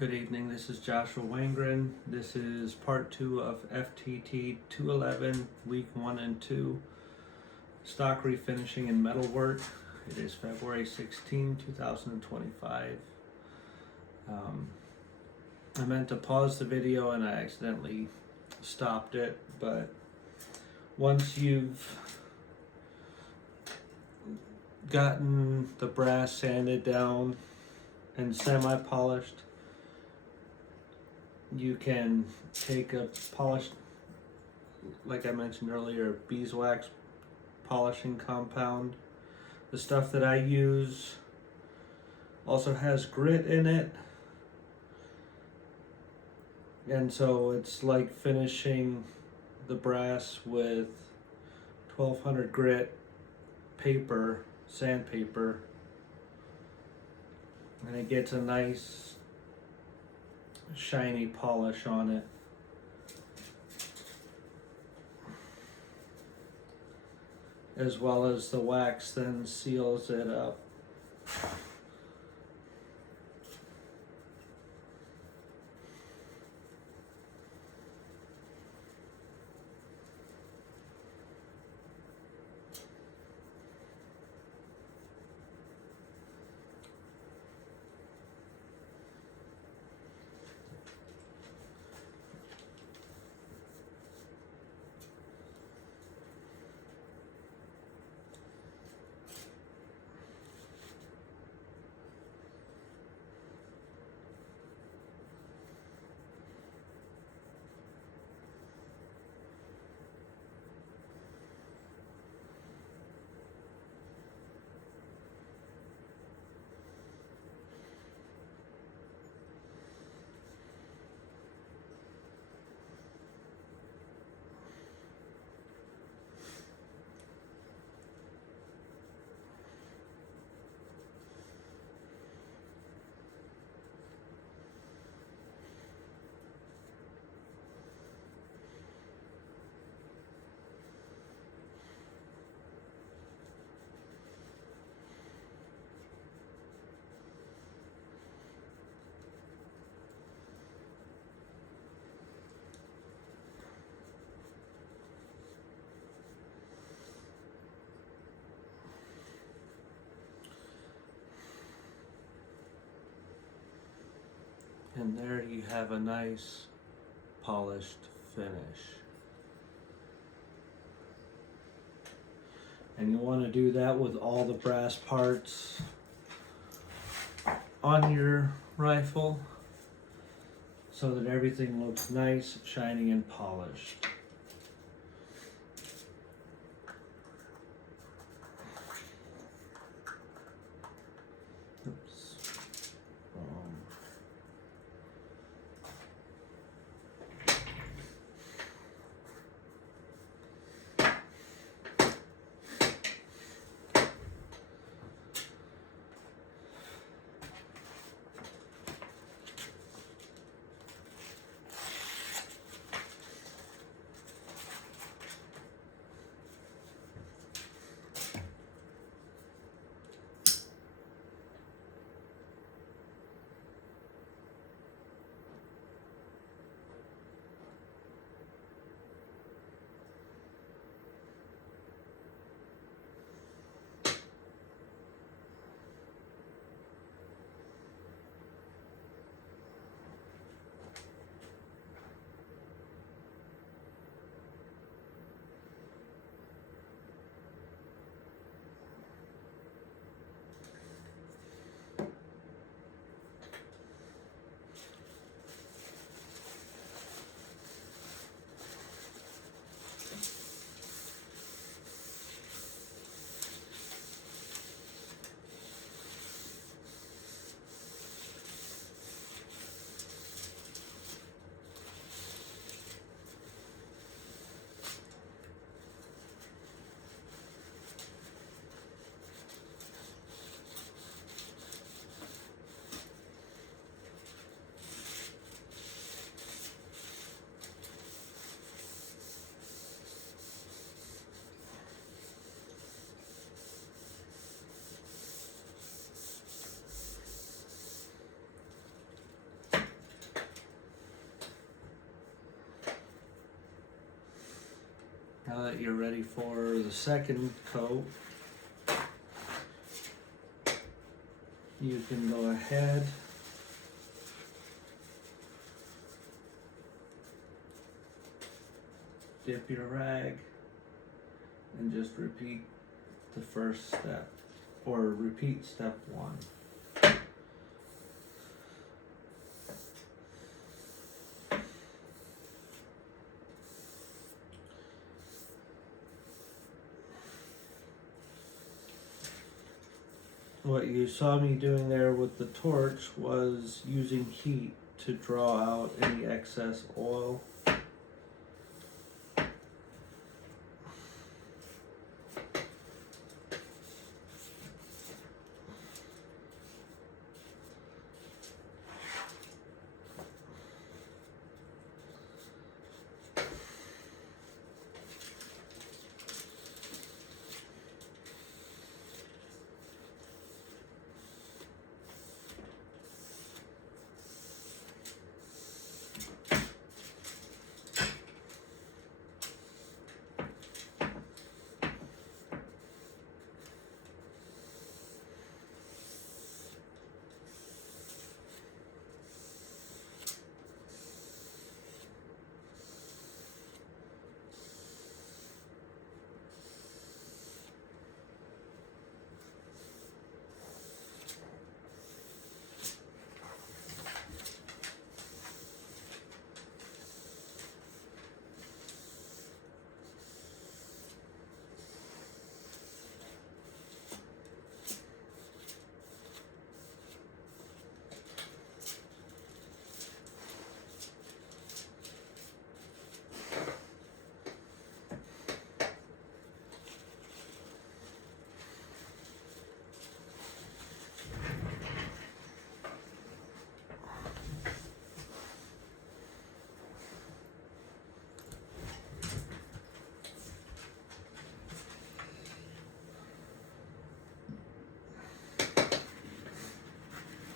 Good evening, this is Joshua Wangren. This is part 2 of FTT 211, week 1 and 2, stock refinishing and metalwork. It is February 16, 2025. I meant to pause the video and I accidentally stopped it, but once you've gotten the brass sanded down and semi-polished, you can take a polished, like I mentioned earlier, beeswax polishing compound. The stuff that I use also has grit in it, and so it's like finishing the brass with 1200 grit paper, sandpaper, and it gets a nice shiny polish on it. As well as the wax then seals it up. And there you have a nice polished finish. And you want to do that with all the brass parts on your rifle so that everything looks nice, shiny, and polished. Now that you're ready for the second coat, you can go ahead dip your rag and just repeat the first step, or repeat step 1. What you saw me doing there with the torch was using heat to draw out any excess oil.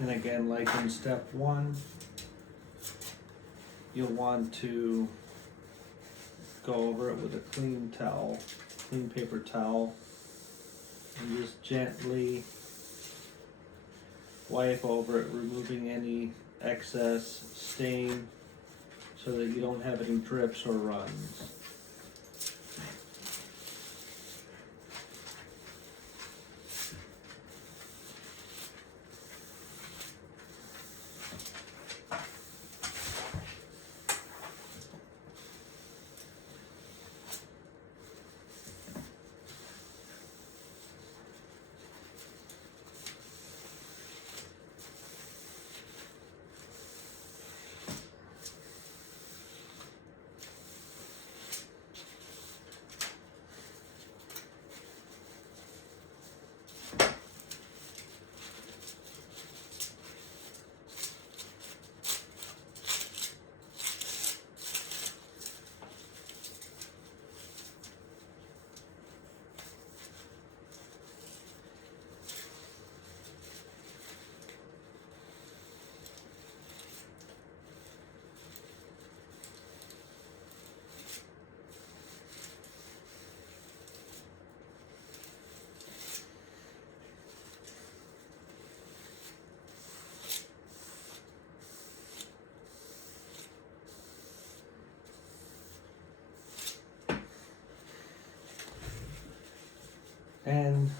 And again, like in step 1, you'll want to go over it with a clean towel, clean paper towel, and just gently wipe over it, removing any excess stain so that you don't have any drips or runs. And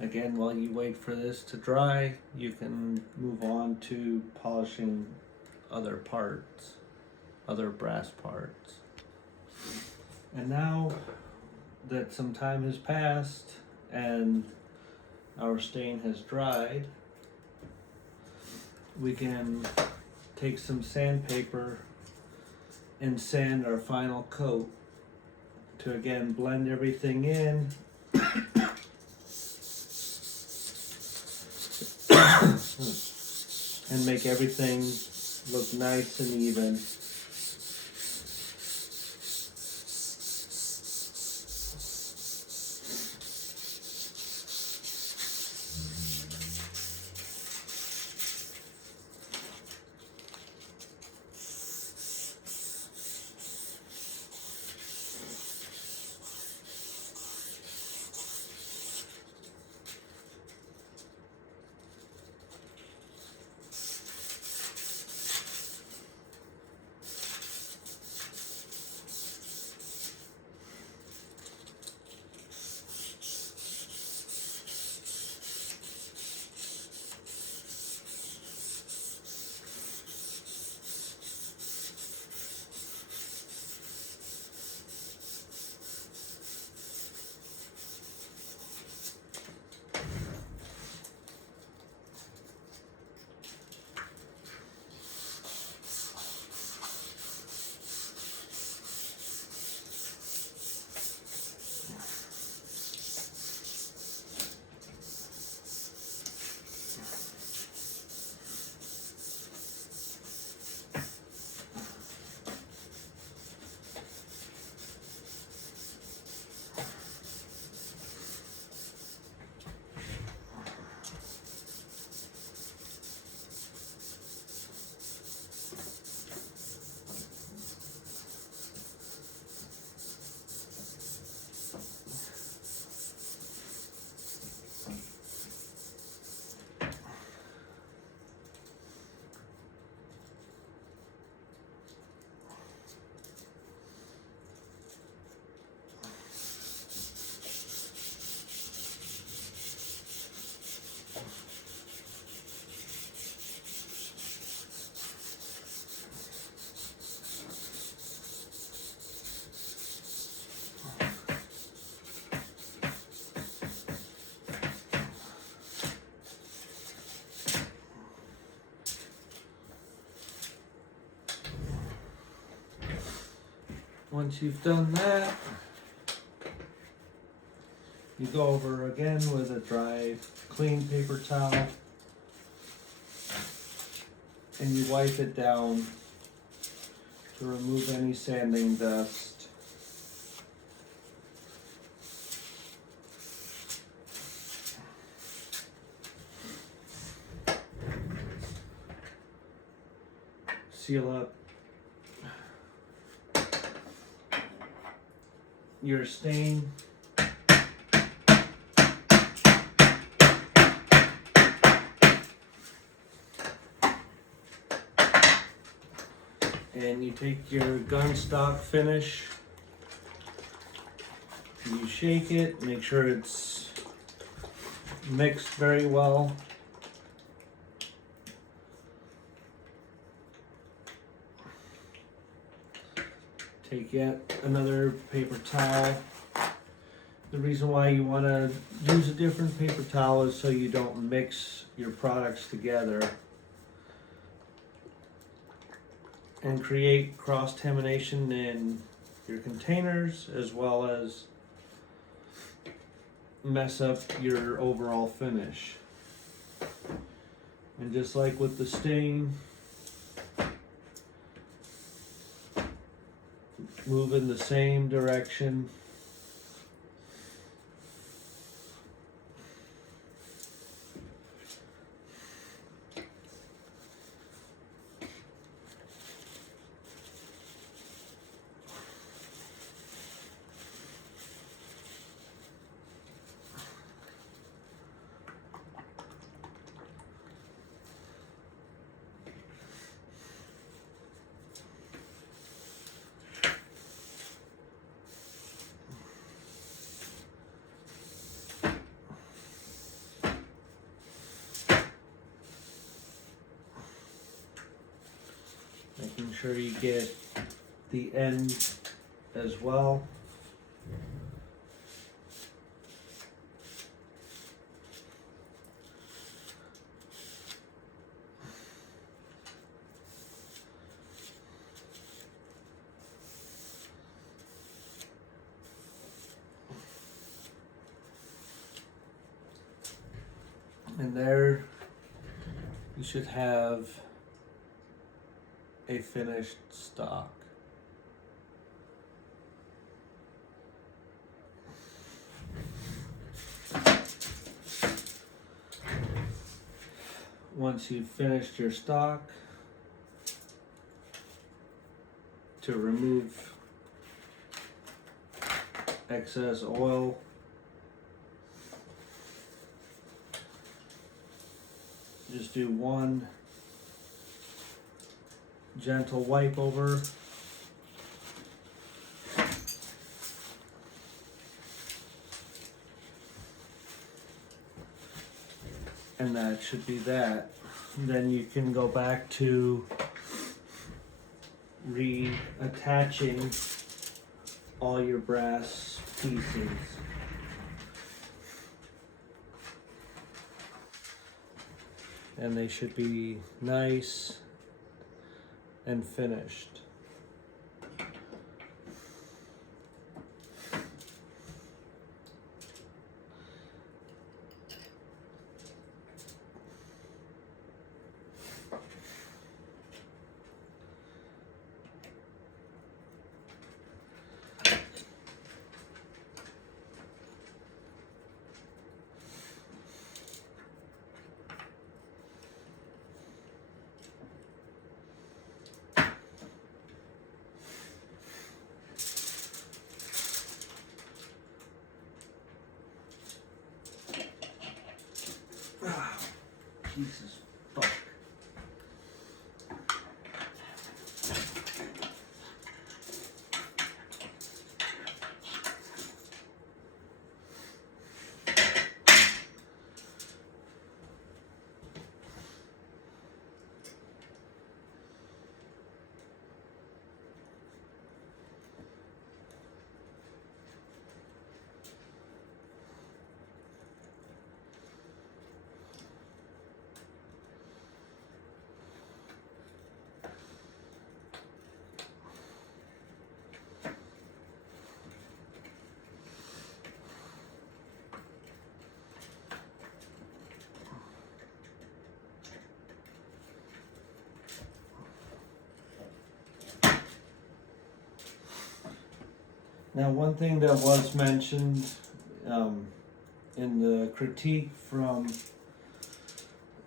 again, while you wait for this to dry, you can move on to polishing other parts, other brass parts. And now that some time has passed and our stain has dried, we can take some sandpaper and sand our final coat to again blend everything in and make everything look nice and even. Once you've done that, you go over again with a dry, clean paper towel and you wipe it down to remove any sanding dust. Seal up your stain. And you take your gun stock finish, you shake it, make sure it's mixed very well. Take yet another paper towel. The reason why you want to use a different paper towel is so you don't mix your products together and create cross-contamination in your containers, as well as mess up your overall finish. And just like with the stain, move in the same direction. Making sure you get the end as well. And there you should have a finished stock. Once you've finished your stock, to remove excess oil, just do one gentle wipe over. And that should be that. Then you can go back to reattaching all your brass pieces. And they should be nice and finished. Now, one thing that was mentioned in the critique from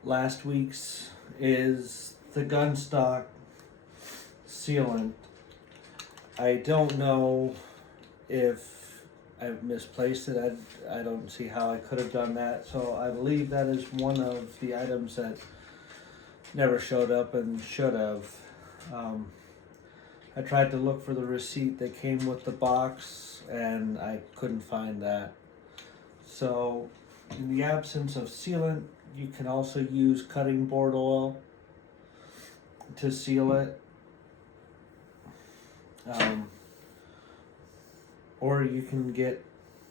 last week's is the gun stock sealant. I don't know if I've misplaced it. I don't see how I could have done that. So I believe that is one of the items that never showed up and should have. I tried to look for the receipt that came with the box and I couldn't find that. So in the absence of sealant, you can also use cutting board oil to seal it. Or you can get